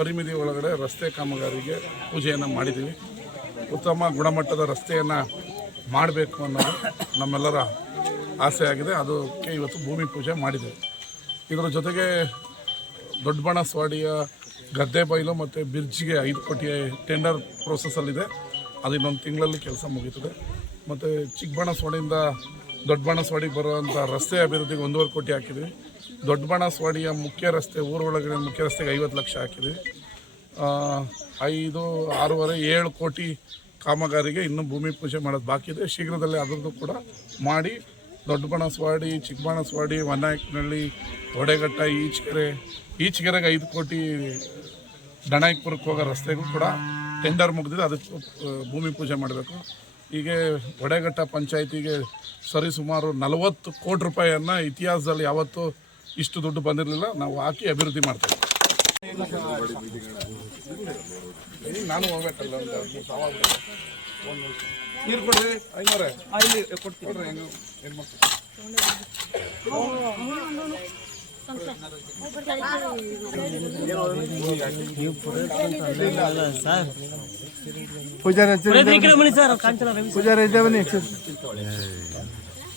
ಪರಿಮಿತಿ ಒಳಗಡೆ ರಸ್ತೆ ಕಾಮಗಾರಿಗೆ ಪೂಜೆಯನ್ನು ಮಾಡಿದ್ದೀವಿ ಉತ್ತಮ ಗುಣಮಟ್ಟದ ರಸ್ತೆಯನ್ನು ಮಾಡಬೇಕು ಅನ್ನೋದು ನಮ್ಮೆಲ್ಲರ ಆಸೆ ಆಗಿದೆ. ಅದಕ್ಕೆ ಇವತ್ತು ಭೂಮಿ ಪೂಜೆ ಮಾಡಿದ್ದೇವೆ ಇದರ ಜೊತೆಗೆ ದೊಡ್ಡಬಣಸ್ವಾಡಿಯ ಗದ್ದೆ ಬೈಲು ಮತ್ತು ಬಿರ್ಜಿಗೆ ಐದು ಕೋಟಿಯ ಟೆಂಡರ್ ಪ್ರೋಸೆಸ್ಸಲ್ಲಿದೆ ಅದು ಇನ್ನೊಂದು ತಿಂಗಳಲ್ಲಿ ಕೆಲಸ ಮುಗೀತದೆ. ಮತ್ತು ಚಿಕ್ಕಬಣಸ್ವಾಡಿಯಿಂದ ದೊಡ್ಡಬಣಸ್ವಾಡಿಗೆ ಬರುವಂಥ ರಸ್ತೆ ಅಭಿವೃದ್ಧಿಗೆ ಒಂದೂವರೆ ಕೋಟಿ ಹಾಕಿದ್ವಿ. ದೊಡ್ಡಬಣಸ್ವಾಡಿಯ ಮುಖ್ಯ ರಸ್ತೆ ಊರೊಳಗಡೆ ಮುಖ್ಯ ರಸ್ತೆಗೆ ಐವತ್ತು ಲಕ್ಷ ಹಾಕಿದ್ವಿ. ಐದು, ಆರೂವರೆ, ಏಳು ಕೋಟಿ ಕಾಮಗಾರಿಗೆ ಇನ್ನೂ ಭೂಮಿ ಪೂಜೆ ಮಾಡೋದು ಬಾಕಿ ಇದೆ. ಶೀಘ್ರದಲ್ಲೇ ಅದರದ್ದು ಕೂಡ ಮಾಡಿ ದೊಡ್ಡಬಣಸ್ವಾಡಿ, ಚಿಕ್ಕಬಣಸ್ವಾಡಿ ವನಾಯಕನಹಳ್ಳಿ ಹೊಡೆಘಟ್ಟ ಈಚಕೆರೆ ಈಚಕೆರೆಗೆ ಐದು ಕೋಟಿ ಡಣಾಯಕ್ಪುರಕ್ಕೆ ಹೋಗೋ ರಸ್ತೆಗೂ ಕೂಡ ಟೆಂಡರ್ ಮುಗಿದಿದೆ. ಅದಕ್ಕೆ ಭೂಮಿ ಪೂಜೆ ಮಾಡಬೇಕು. ಹೀಗೆ ಒಡೆಘಟ್ಟ ಪಂಚಾಯತಿಗೆ ಸರಿ ಸುಮಾರು ನಲವತ್ತು ಕೋಟಿ ರೂಪಾಯಿಯನ್ನು ಇತಿಹಾಸದಲ್ಲಿ ಯಾವತ್ತೂ ಇಷ್ಟು ದುಡ್ಡು ಬಂದಿರಲಿಲ್ಲ ನಾವು ಹಾಕಿ ಅಭಿವೃದ್ಧಿ ಮಾಡ್ತೇವೆ. ನಾನು ಹೋಗ್ಬೇಕಲ್ಲ ನೀರು ಕೊಡ್ರಿ ಐನೂರ. ಹೆಂಗ ಹೆಣ್ಮಕ್ಳು ಪೂಜಾರಿ ಪೂಜಾರಿ ಇದ್ದೇ ಬನ್ನಿ.